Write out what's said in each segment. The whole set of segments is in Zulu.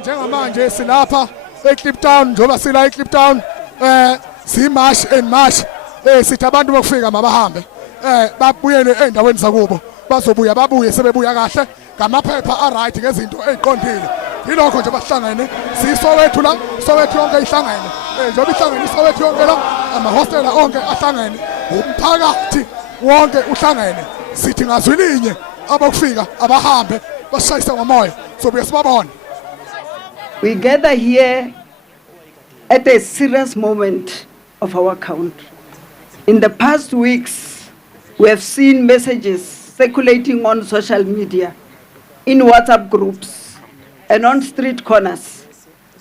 Njengamanje silapha eKliptown njoba sila eKliptown simarch and march sithi abantu bokufika mabahambe babuyele endaweni zakubo bazobuya babuye sebebuya kahle ngamaphepha aright ngezinto eziqondile yilokho nje bahlangene sisowethu la Soweto yonke ihlangene njoba ihlangene iSoweto yonke la amahostela onke ahlangene umphakathi wonke uhlangene sithi ngazwilinye abokufika abahambe bashayisa ngomoya sobuye sibabone. We gather here at a serious moment of our country. In the past weeks, we have seen messages circulating on social media, in WhatsApp groups, and on street corners,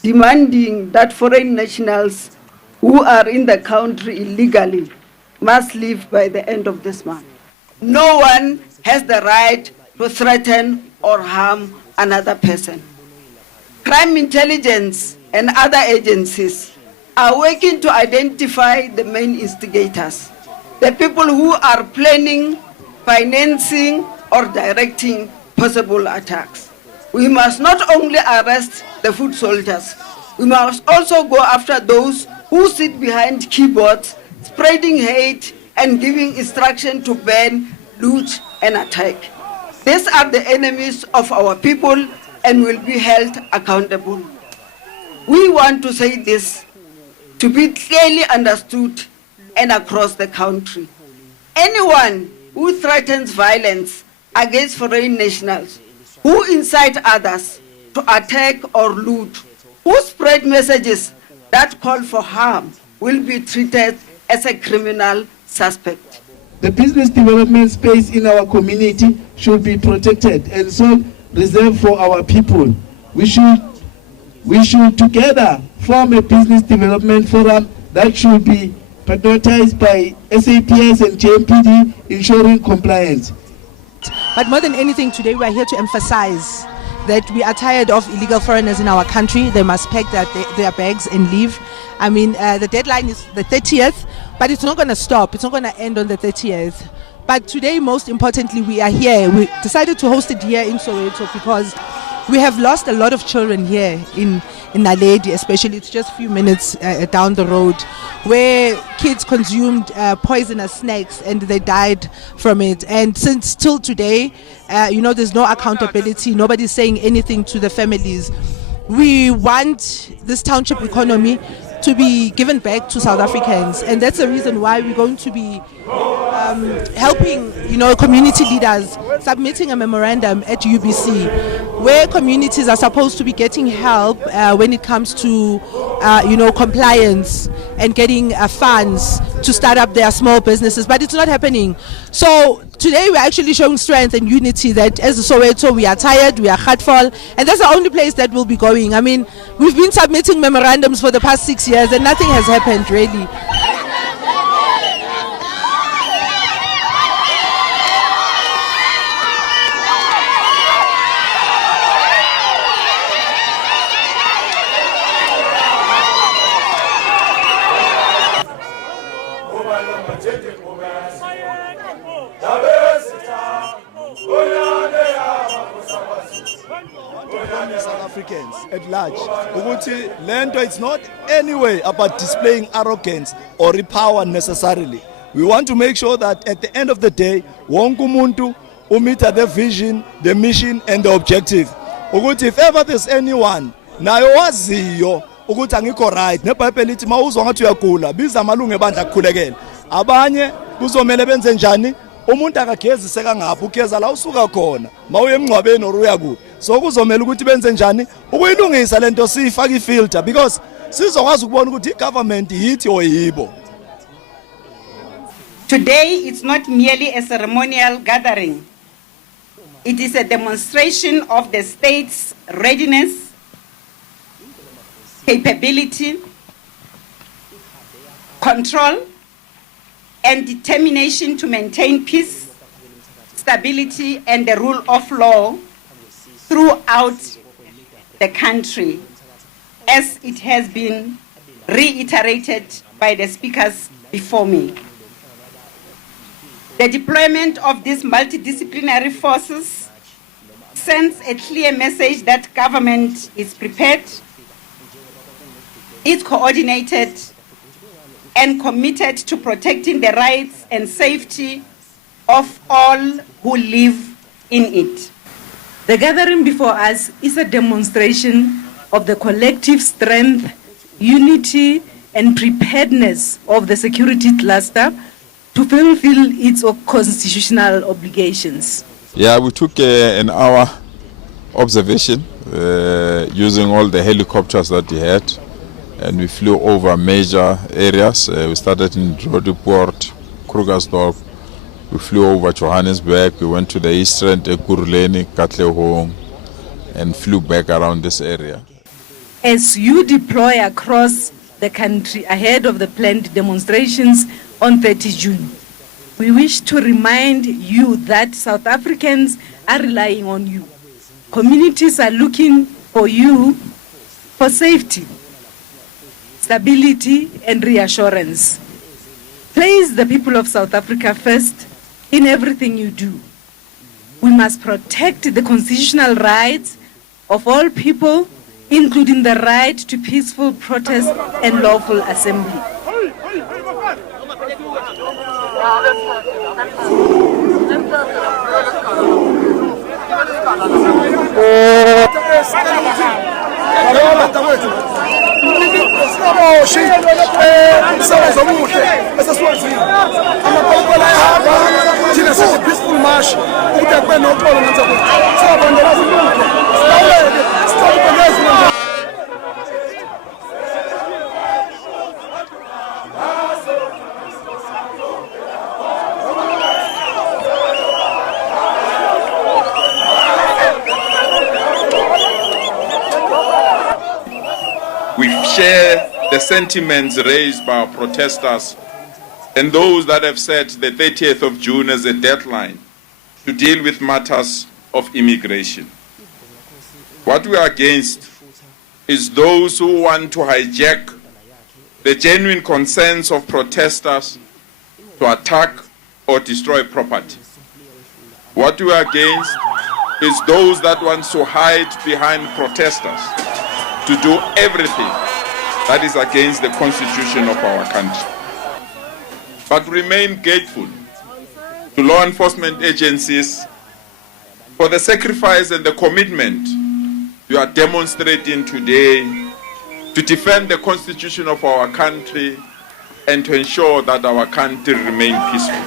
demanding that foreign nationals who are in the country illegally must leave by the end of this month. No one has the right to threaten or harm another person. Crime intelligence and other agencies are working to identify the main instigators, the people who are planning, financing, or directing possible attacks. We must not only arrest the foot soldiers, we must also go after those who sit behind keyboards, spreading hate and giving instruction to ban, loot, and attack. These are the enemies of our people and will be held accountable. We want to say this to be clearly understood and across the country. Anyone who threatens violence against foreign nationals, who incite others to attack or loot, who spread messages that call for harm, will be treated as a criminal suspect. The business development space in our community should be protected and so reserved for our people. We should together form a business development forum that should be patronized by SAPS and JMPD, ensuring compliance. But more than anything, today we are here to emphasize that we are tired of illegal foreigners in our country. They must pack their bags and leave. I mean, the deadline is the 30th, but it's not going to stop. It's not going to end on the 30th. But today, most importantly, we are here. We decided to host it here in Soweto because we have lost a lot of children here in Naledi, especially. It's just a few minutes down the road, where kids consumed poisonous snacks and they died from it. And since till today, there's no accountability. Nobody's saying anything to the families. We want this township economy to be given back to South Africans, and that's the reason why we're going to be helping community leaders, submitting a memorandum at UBC where communities are supposed to be getting help when it comes to compliance and getting funds to start up their small businesses, but it's not happening. So today we're actually showing strength and unity that as a Soweto we are tired, we are heartful, and that's the only place that we'll be going. I mean, we've been submitting memorandums for the past 6 years and nothing has happened really. South Africans at large, ukuthi lento it's not anyway about displaying arrogance or power necessarily. We want to make sure that at the end of the day, wonke umuntu umeet the vision, the mission and the objective. Ukuthi if ever there's anyone nayo waziyo ukuthi angikho right, neBhayibheli lithi mawuzwa ngathi uyagula, biza amalungu ebandla akukhulekela. Abanye kuzomela benze njani? Umuntu akagezise kangaphi, ugeza la usuka khona mawuye emngcwabeni or uya kuphi. So kuzomela ukuthi benze njani ukuyilungisa lento siyifaka ifilter because sizokwazi ukubona ukuthi igovernment yithi or yibo. Today it's not merely a ceremonial gathering. It is a demonstration of the state's readiness, capability, control, and determination to maintain peace, stability, and the rule of law throughout the country, as it has been reiterated by the speakers before me. The deployment of these multidisciplinary forces sends a clear message that government is prepared, is coordinated, and committed to protecting the rights and safety of all who live in it. The gathering before us is a demonstration of the collective strength, unity, and preparedness of the security cluster to fulfill its constitutional obligations. Yeah, we took an hour observation using all the helicopters that we had, and we flew over major areas. We started in Roodepoort, Krugersdorp. We flew over Johannesburg. We went to the eastern Ekurhuleni, Katlehong, and flew back around this area. As you deploy across the country ahead of the planned demonstrations on 30 June, we wish to remind you that South Africans are relying on you. Communities are looking for you for safety, stability, and reassurance. Place the people of South Africa first in everything you do. We must protect the constitutional rights of all people, including the right to peaceful protest and lawful assembly. We share the sentiments raised by our protesters and those that have set the 30th of June as a deadline to deal with matters of immigration. What we are against is those who want to hijack the genuine concerns of protesters to attack or destroy property. What we are against is those that want to hide behind protesters to do everything that is against the constitution of our country. But remain grateful to law enforcement agencies for the sacrifice and the commitment you are demonstrating today to defend the constitution of our country and to ensure that our country remains peaceful.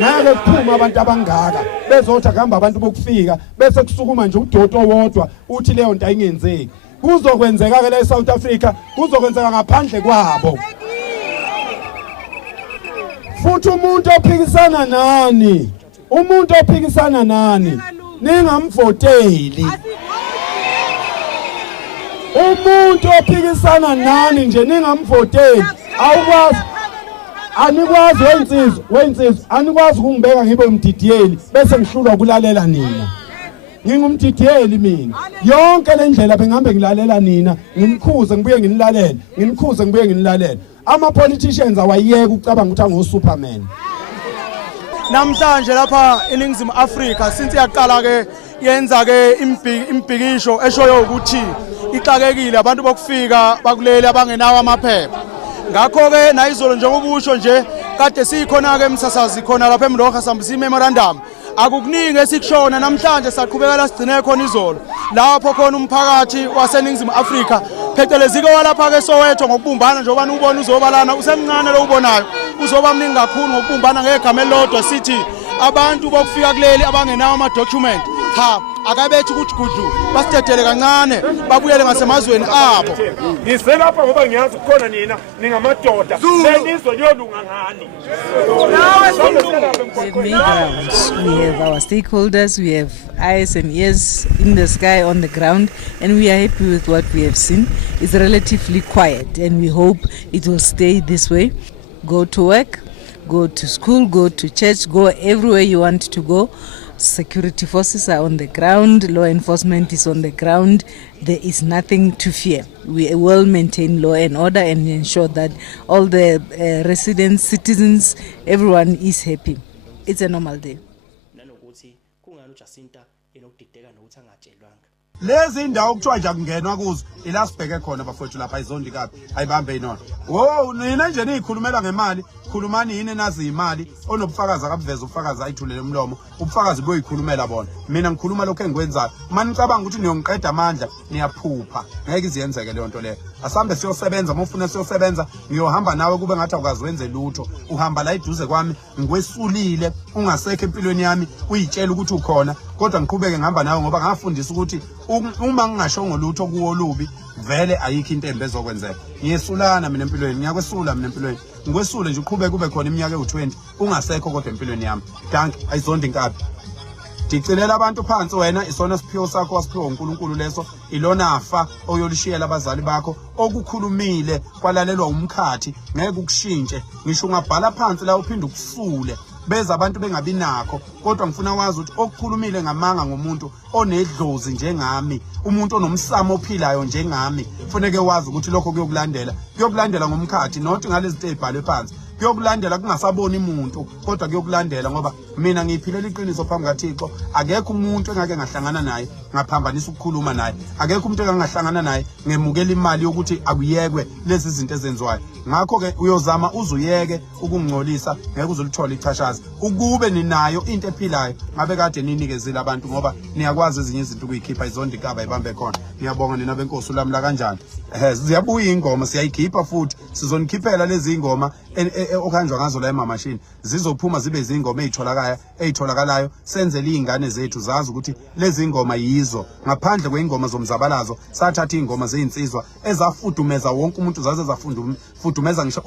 Ngeke kuphuma abantu abangaka bezothi akuhamba abantu bokufika bese kusukuma nje udodo owodwa uthi leyo nto ayingenzeki. Kuzokwenzeka ke la eSouth Africa, kuzokwenzeka ngaphandle kwabo. Futhi umuntu ophikisana nani? Umuntu ophikisana nani? Ningamvoteli. Umuntu ophikisana nani nje ningamvoteli. Awukwazi anikwazi wensizwa anikwazi ukungibeka ngibe umdidiyeli bese ngihlulwa ukulalela nina. Ngingumdidiyeli mina. Yonke le ndlela bengihambe ngilalela nina, ngimkhuze ngibuye nginilalele, ngimkhuze ngibuye nginilalele. Ama politicians awayeka ucabanga ukuthi angoSuperman. Namhlanje lapha eNingizimu Afrika since yaqala ke yenza ke imbhikisho eshoyo ukuthi ixakekile abantu bokufika bakuleli abangenawo amaphepha. Ngakho ke nayizolo njengoba usho nje kade sikhona ke emsasazi khona lapha eMlonga sambisa imemorandum akukuningi esikushona namhlanje saqhubekela sigcine khona izolo lapho khona umphakathi waseNingizimu Afrika phecelezi ke walapha ke Soweto ngokubumbana njengoba ubona uzoba lana usemncane lo ubonayo uzoba mningi kakhulu ngokubumbana ngegama elilodwa sithi abantu bokufika kuleli abangenawo ama document cha akabethi ukuthi gudlu basitethele kancane babuyele ngasemazweni abo. Ngiselapha ngoba ngiyazi ukukhona nina ningamadoda lenizwe liyolunga ngani. We have our stakeholders, we have eyes and ears in the sky, on the ground, and we are happy with what we have seen. It's relatively quiet, and we hope it will stay this way. Go to work, go to school, go to church, go everywhere you want to go. Security forces are on the ground, law enforcement is on the ground. There is nothing to fear. We will maintain law and order and ensure that all the residents, citizens, everyone is happy. It's a normal day. Lezi indawo kuthiwa nje akungenwa kuzo ila sibheke khona bafowethu lapha izondi kabi ayibambe inona. Wo nina nje nikhulumela ngemali, khulumani yini nazi imali onobufakazi akabuveza ubufakazi ayithulele umlomo, ubufakazi boyikhulumela bona. Mina ngikhuluma lokho engikwenzayo. Manje nicabanga ukuthi niyongiqeda amandla niyaphupha. Ngeke iziyenzeke leyo nto leyo. Asambe siyosebenza mofuna siyosebenza ngiyohamba nawe kube ngathi awukazi wenze lutho. Uhamba la eduze kwami ngikwesulile ungasekho empilweni yami uyitshela ukuthi ukhona kodwa ngiqhubeke ngihamba nawe ngoba ngafundisa ukuthi uma ngingashongo lutho kuwo lubi vele ayikho into embe ezokwenzeka. Ngiyesulana mina empilweni ngiyakwesula mina empilweni ngikwesule nje uqhubeke kube khona iminyaka ewu20 ungasekho kodwa empilweni yami. Danke ayizondi inkabi. Dicelela abantu phansi wena isona siphiwo sakho wasiphiwa uNkulunkulu leso ilona afa oyolishiyela abazali bakho okukhulumile kwalalelwa umkhathi ngeke ukushintshe ngisho ungabhala phansi la uphinde ukusule beza abantu bengabi nakho kodwa ngifuna wazi ukuthi okukhulumile ngamanga ngomuntu onedlozi njengami umuntu onomsamo ophilayo njengami kufanele wazi ukuthi lokho kuyokulandela ngomkhathi not ngalezi zinto ezibhalwe phansi kuyokulandela kungasaboni umuntu kodwa kuyokulandela ngoba mina ngiphilela iqiniso phambi kaThixo akekho umuntu engake ngahlangana naye ngaphambanisa ukukhuluma naye akekho umuntu engahlangana naye ngemukela imali yokuthi akuyekwe lezi zinto ezenziwayo ngakho ke uyozama uzuyeke ukungcolisa ngeke uzulithola ichashaza ukube ninayo into ephilayo ngabe kade ninikezile abantu ngoba niyakwazi ezinye izinto ukuyikhipha izondi kaba ibambe khona ngiyabonga nina benkosi ulamla kanjani ziyabuya ingoma siyayikhipha futhi sizonikhiphela lezi ingoma okhanjwa ngazo la emamashini zizophuma zibe izingoma ezitholakalayo senzele izingane zethu zazi ukuthi lezi ingoma yizo ngaphandle kweingoma zomzabalazo sathatha ingoma zezinsizwa ezafudumeza wonke umuntu zaze zafudumeza ngisho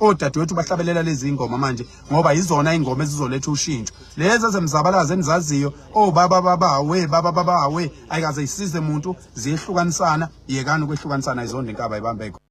odadewethu bahlabelela lezi ingoma manje ngoba izona ingoma ezizoletha ushintsho lezi zemzabalazo enizaziyo baba we ayikaze isize umuntu ziyehlukanisana yekani ukwehlukanisana izondi inkaba ibambe